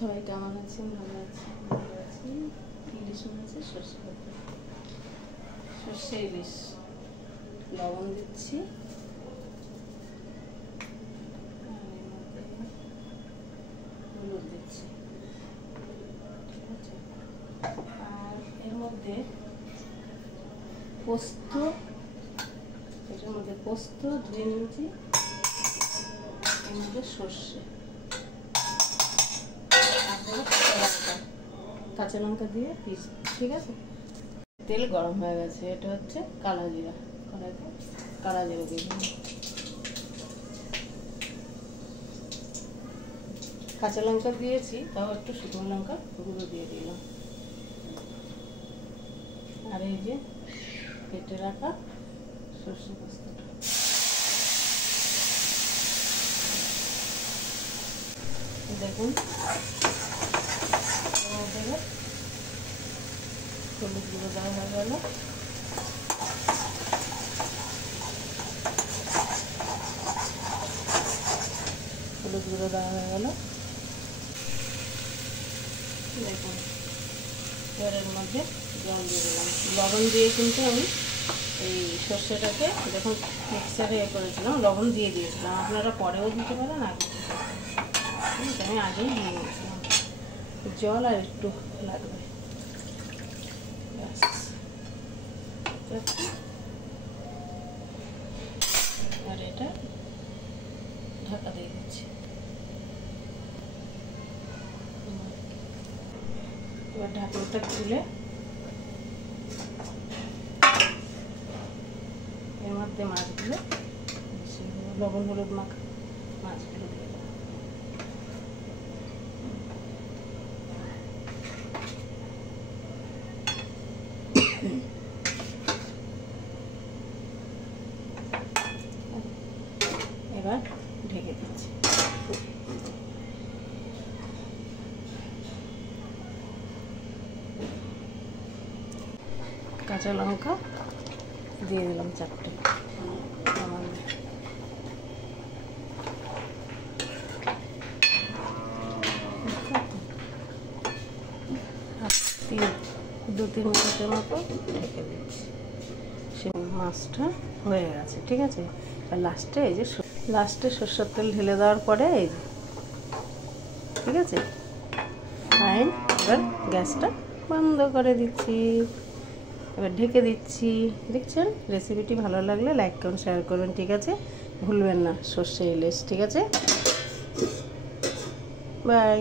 সবাই কেমন আছেন? ভালো আছি। ইলিশ মাছ আছে, সর্ষে ইলিশ, লবণ দিচ্ছি, হলুদ দিচ্ছি, ঠিক আছে। আর এর মধ্যে পোস্ত, এটার মধ্যে পোস্ত ধুয়ে নিয়েছি, এর মধ্যে সর্ষে, কাঁচা লঙ্কা দিয়ে পিস, ঠিক আছে। তেল গরম হয়ে গেছে, এটা হচ্ছে কালো জিরা, কালো জিরা দিয়ে দিলাম, কাঁচা লঙ্কা দিয়েছি, তাও একটু শুকনো লঙ্কা গুঁড়ো দিয়ে দিলাম। আর এই যে কেটে রাখা সর্ষে পোস্তটা, দেখুন। হলুদ গুঁড়ো দেওয়া হয়ে গেল, হলুদ গুঁড়ো দেওয়া হয়ে গেল, দেখুন। এর মধ্যে জল দিয়ে দিলাম, লবণ দিয়ে কিন্তু আমি এই সর্ষেটাকে যখন মিক্সারে করেছিলাম লবণ দিয়ে দিয়েছিলাম, আপনারা পরেও দিতে পারেন, আগে দিতে পারেন, আমি আগেই দিয়ে দিয়েছিলাম। জল আর একটু লাগবে, আর এটা ঢাকা দিয়ে দিচ্ছি। এবার ঢাকনাটা খুলে এর মধ্যে মাছগুলো, লবণ হলুদ মাখা মাছগুলো দিয়ে দেবো। এবার ঢেকে দিচ্ছি। কাঁচা লঙ্কা দিয়ে দিলাম 4টে, দু-তিন মিনিটের মতো ঢেকে দিচ্ছি। সে মাছটা হয়ে গেছে, ঠিক আছে। আর লাস্টে এই যে সরষের তেল ঢেলে দেওয়ার পরে এই যে, ঠিক আছে, ফাইন। এবার গ্যাসটা বন্ধ করে দিচ্ছি, এবার ঢেকে দিচ্ছি। দেখছেন, রেসিপিটি ভালো লাগলে লাইক করুন, শেয়ার করবেন, ঠিক আছে। ভুলবেন না সর্ষে ইলিশ, ঠিক আছে। বাই।